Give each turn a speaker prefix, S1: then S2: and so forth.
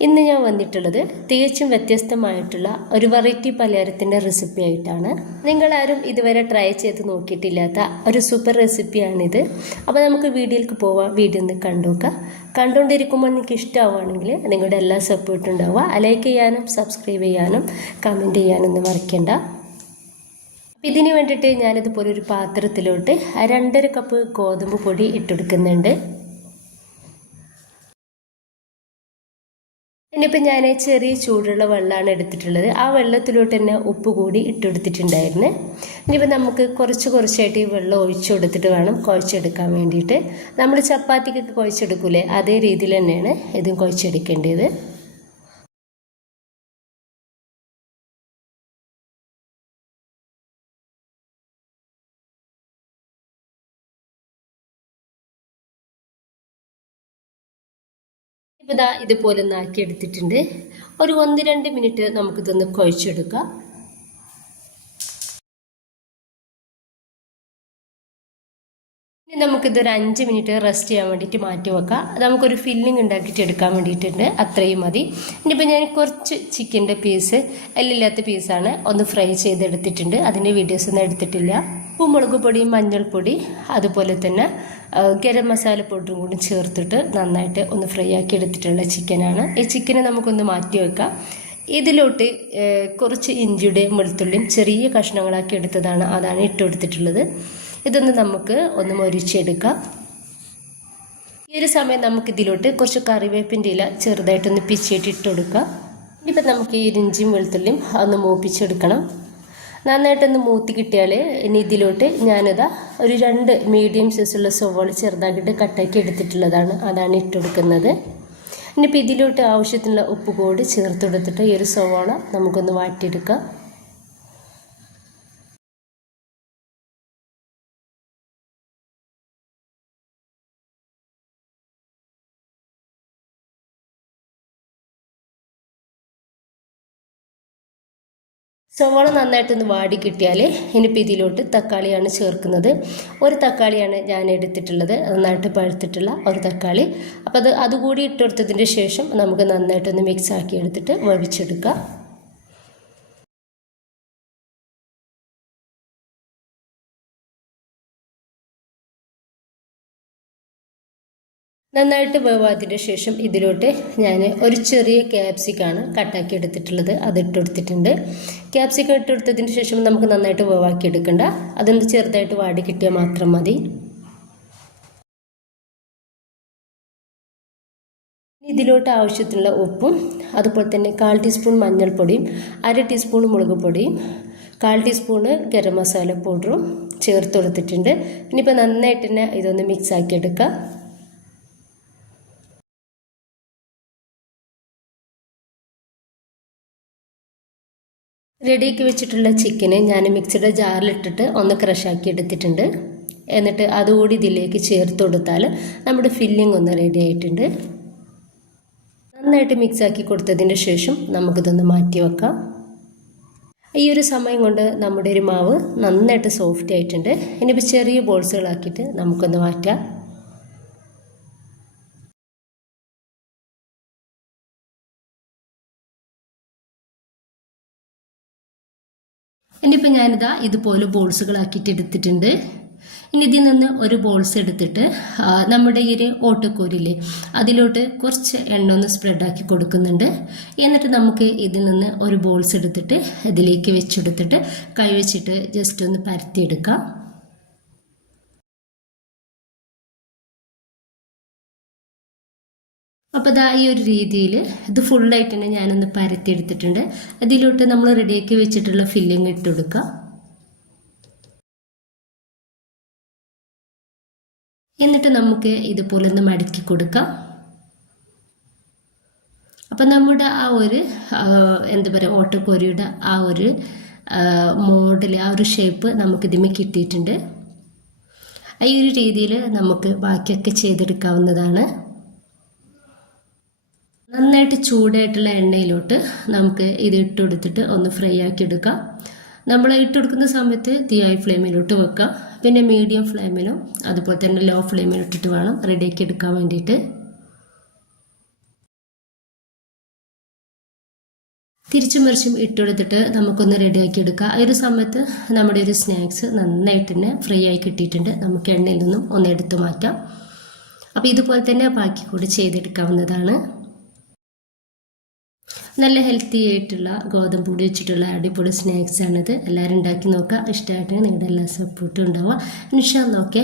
S1: ഇന്ന് ഞാൻ വന്നിട്ടുള്ളത് തികച്ചും വ്യത്യസ്തമായിട്ടുള്ള ഒരു വെറൈറ്റി പലഹാരത്തിന്റെ റെസിപ്പി ആയിട്ടാണ്. നിങ്ങളാരും ഇതുവരെ ട്രൈ ചെയ്ത് നോക്കിയിട്ടില്ലാത്ത ഒരു സൂപ്പർ റെസിപ്പിയാണിത് അപ്പോൾ നമുക്ക് വീഡിയോയിലേക്ക് പോവാം. വീഡിയോ ഒന്ന് കണ്ടുനോക്കാം. കണ്ടുകൊണ്ടിരിക്കുമ്പോൾ നിങ്ങൾക്ക് ഇഷ്ടമാവുകയാണെങ്കിൽ നിങ്ങളുടെ എല്ലാ സപ്പോർട്ടും ഉണ്ടാവുക. ലൈക്ക് ചെയ്യാനും സബ്സ്ക്രൈബ് ചെയ്യാനും കമന്റ് ചെയ്യാനൊന്നും മറക്കണ്ട. ഇതിന് വേണ്ടിയിട്ട് ഞാനിതുപോലെ ഒരു പാത്രത്തിലോട്ട് രണ്ടര കപ്പ് ഗോതമ്പ് പൊടി ഇട്ടെടുക്കുന്നുണ്ട് ഇനിയിപ്പോൾ ഞാൻ ചെറിയ ചൂടുള്ള വെള്ളമാണ് എടുത്തിട്ടുള്ളത്. ആ വെള്ളത്തിലോട്ട് തന്നെ ഉപ്പ് കൂടി ഇട്ടെടുത്തിട്ടുണ്ടായിരുന്നു ഇനിയിപ്പോൾ നമുക്ക് കുറച്ച് കുറച്ചായിട്ട് ഈ വെള്ളം ഒഴിച്ചു കൊടുത്തിട്ട് വേണം കുഴച്ചെടുക്കാൻ വേണ്ടിയിട്ട്. നമ്മൾ ചപ്പാത്തിക്കൊക്കെ കുഴച്ചെടുക്കൂലേ? അതേ രീതിയിൽ തന്നെയാണ് ഇതും കുഴച്ചെടുക്കേണ്ടത്. ഇതാ ഇതുപോലെ നാക്കി എടുത്തിട്ടുണ്ട്. ഒരു ഒന്ന് രണ്ട് മിനിറ്റ് നമുക്കിതൊന്ന് കുഴച്ചെടുക്കാം. ഇനി നമുക്കിതൊരു അഞ്ച് മിനിറ്റ് റെസ്റ്റ് ചെയ്യാൻ വേണ്ടിയിട്ട് മാറ്റി വെക്കാം. നമുക്കൊരു ഫില്ലിംഗ് ഉണ്ടാക്കിയിട്ട് എടുക്കാൻ വേണ്ടിയിട്ടുണ്ട്. അത്രയും മതി. ഇനിയിപ്പോൾ ഞാൻ കുറച്ച് ചിക്കന്റെ പീസ് എല്ലില്ലാത്ത പീസാണ് ഒന്ന് ഫ്രൈ ചെയ്തെടുത്തിട്ടുണ്ട്. അതിന്റെ വീഡിയോസ് ഒന്നും എടുത്തിട്ടില്ല. ഉപ്പും മുളക് പൊടി മഞ്ഞൾപ്പൊടി അതുപോലെ തന്നെ ഗരം മസാല പൗഡറും കൂടി ചേർത്തിട്ട് നന്നായിട്ട് ഒന്ന് ഫ്രൈ ആക്കി എടുത്തിട്ടുള്ള ചിക്കനാണ്. ഈ ചിക്കനെ നമുക്കൊന്ന് മാറ്റി വെക്കാം. ഇതിലോട്ട് കുറച്ച് ഇഞ്ചിയുടെയും വെളുത്തുള്ളിയും ചെറിയ കഷ്ണങ്ങളാക്കി എടുത്തതാണ് അതാണ് ഇട്ട് കൊടുത്തിട്ടുള്ളത്. ഇതൊന്ന് നമുക്ക് ഒന്ന് മൊരിച്ചെടുക്കാം. ഈ ഒരു സമയം നമുക്ക് ഇതിലോട്ട് കുറച്ച് കറിവേപ്പിന്റെ ഇല ചെറുതായിട്ടൊന്ന് പിച്ചിട്ട് ഇട്ടുകൊടുക്കാം ഇപ്പം നമുക്ക് ഈ ഇഞ്ചിയും വെളുത്തുള്ളിയും ഒന്ന് മൂപ്പിച്ചെടുക്കണം. നന്നായിട്ടൊന്ന് മൂത്തി കിട്ടിയാൽ ഇനി ഇതിലോട്ട് ഞാനിതാ ഒരു രണ്ട് മീഡിയം സൈസുള്ള സോവോൾ ചെറുതാക്കിയിട്ട് കട്ടാക്കി എടുത്തിട്ടുള്ളതാണ്. അതാണ് ഇട്ടുകൊടുക്കുന്നത് ഇനിയിപ്പോൾ ഇതിലോട്ട് ആവശ്യത്തിനുള്ള ഉപ്പ് കൂടി ചേർത്ത് കൊടുത്തിട്ട് ഈ ഒരു സോവോള നമുക്കൊന്ന് വാട്ടിയെടുക്കാം. സവാള നന്നായിട്ടൊന്ന് വാടി കിട്ടിയാൽ ഇനിയിപ്പോൾ ഇതിലോട്ട് തക്കാളിയാണ് ചേർക്കുന്നത്. ഒരു തക്കാളിയാണ് ഞാൻ എടുത്തിട്ടുള്ളത്. നന്നായിട്ട് പഴുത്തിട്ടുള്ള ഒരു തക്കാളി. അപ്പോൾ അത് അതുകൂടി ഇട്ടെടുത്തതിന്റെ ശേഷം നമുക്ക് നന്നായിട്ടൊന്ന് മിക്സ് ആക്കി എടുത്തിട്ട് വേവിച്ചെടുക്കാം. നന്നായിട്ട് വേവാത്തിന് ശേഷം ഇതിലോട്ട് ഞാൻ ഒരു ചെറിയ ക്യാപ്സിക്കാണ് കട്ടാക്കി എടുത്തിട്ടുള്ളത് അത് ഇട്ടെടുത്തിട്ടുണ്ട് ക്യാപ്സിക്കം ഇട്ടെടുത്തതിന് ശേഷം നമുക്ക് നന്നായിട്ട് വേവാക്കി എടുക്കണ്ട. അതൊന്ന് ചെറുതായിട്ട് വാടി കിട്ടിയാൽ മാത്രം മതി. ഇതിലോട്ട് ആവശ്യത്തിനുള്ള ഉപ്പും അതുപോലെ തന്നെ കാൽ ടീസ്പൂൺ മഞ്ഞൾപ്പൊടിയും അര ടീസ്പൂൺ മുളക് പൊടിയും കാൽ ടീസ്പൂണ് ഗരം മസാല പൗഡറും ചേർത്ത് കൊടുത്തിട്ടുണ്ട്. ഇനിയിപ്പോൾ നന്നായിട്ട് തന്നെ ഇതൊന്ന് മിക്സ് ആക്കി റെഡിയാക്കി വെച്ചിട്ടുള്ള ചിക്കന് ഞാൻ മിക്സിയുടെ ജാറിലിട്ടിട്ട് ഒന്ന് ക്രഷാക്കി എടുത്തിട്ടുണ്ട്. എന്നിട്ട് അതുകൂടി ഇതിലേക്ക് ചേർത്ത് കൊടുത്താൽ നമ്മുടെ ഫില്ലിംഗ് ഒന്ന് റെഡി ആയിട്ടുണ്ട്. നന്നായിട്ട് മിക്സാക്കി കൊടുത്തതിന് ശേഷം നമുക്കിതൊന്ന് മാറ്റി വെക്കാം. ഈ ഒരു സമയം കൊണ്ട് നമ്മുടെ ഒരു മാവ് നന്നായിട്ട് സോഫ്റ്റ് ആയിട്ടുണ്ട്. ഇനിയിപ്പോൾ ചെറിയ ബോൾസുകളാക്കിയിട്ട് നമുക്കൊന്ന് മാറ്റാം. ഇനിയിപ്പോൾ ഞാനിതാ ഇതുപോലെ ബോൾസുകളാക്കിയിട്ട് എടുത്തിട്ടുണ്ട്. ഇനി ഇതിൽ നിന്ന് ഒരു ബോൾസ് എടുത്തിട്ട് നമ്മുടെ ഈ ഒരു ഓട്ടക്കോരില്ലേ അതിലോട്ട് കുറച്ച് എണ്ണ ഒന്ന് സ്പ്രെഡാക്കി കൊടുക്കുന്നുണ്ട്. എന്നിട്ട് നമുക്ക് ഇതിൽ നിന്ന് ഒരു ബോൾസ് എടുത്തിട്ട് ഇതിലേക്ക് വെച്ചെടുത്തിട്ട് കൈ വെച്ചിട്ട് ജസ്റ്റ് ഒന്ന് പരത്തിയെടുക്കാം. അപ്പോൾ ഇതാ ഈ ഒരു രീതിയിൽ ഇത് ഫുള്ളായിട്ട് തന്നെ ഞാനൊന്ന് പരത്തിയെടുത്തിട്ടുണ്ട്. അതിലോട്ട് നമ്മൾ റെഡിയാക്കി വെച്ചിട്ടുള്ള ഫില്ലിങ് ഇട്ട് കൊടുക്കുക എന്നിട്ട് നമുക്ക് ഇതുപോലെ ഒന്ന് മടക്കി കൊടുക്കാം. അപ്പം നമ്മുടെ ആ ഒരു എന്താ പറയുക ഓട്ടക്കോരിയുടെ ആ ഒരു മോഡൽ ആ ഒരു ഷേപ്പ് നമുക്കിതിമേ കിട്ടിയിട്ടുണ്ട്. ഈ ഒരു രീതിയിൽ നമുക്ക് ബാക്കിയൊക്കെ ചെയ്തെടുക്കാവുന്നതാണ്. നന്നായിട്ട് ചൂടായിട്ടുള്ള എണ്ണയിലോട്ട് നമുക്ക് ഇത് ഇട്ട് കൊടുത്തിട്ട് ഒന്ന് ഫ്രൈ ആക്കി എടുക്കാം. നമ്മൾ ഇട്ട് കൊടുക്കുന്ന സമയത്ത് തീ ഹൈ ഫ്ലെയിമിലോട്ട് വെക്കാം പിന്നെ മീഡിയം ഫ്ലെയിമിലും അതുപോലെ തന്നെ ലോ ഫ്ലെയിമിലും ഇട്ടിട്ട് വേണം റെഡിയാക്കി എടുക്കാൻ വേണ്ടിയിട്ട്. തിരിച്ചും മറിച്ചും ഇട്ടെടുത്തിട്ട് നമുക്കൊന്ന് റെഡിയാക്കി എടുക്കാം. ആ ഒരു സമയത്ത് നമ്മുടെ ഒരു സ്നാക്സ് നന്നായിട്ട് തന്നെ ഫ്രൈ ആയി കിട്ടിയിട്ടുണ്ട്. നമുക്ക് എണ്ണയിൽ നിന്നും ഒന്ന് എടുത്തു മാറ്റാം. അപ്പോൾ ഇതുപോലെ തന്നെ ബാക്കി കൂടി ചെയ്തെടുക്കാവുന്നതാണ്. നല്ല ഹെൽത്തി ആയിട്ടുള്ള ഗോതമ്പ് പൊടി വെച്ചിട്ടുള്ള അടിപൊളി സ്നാക്സ് ആണിത്. എല്ലാവരും ഉണ്ടാക്കി നോക്കുക. ഇഷ്ടമായിട്ട് നിങ്ങളുടെ എല്ലാ സപ്പോർട്ടും ഉണ്ടാവുക. ഇൻഷാല്ല ഓക്കെ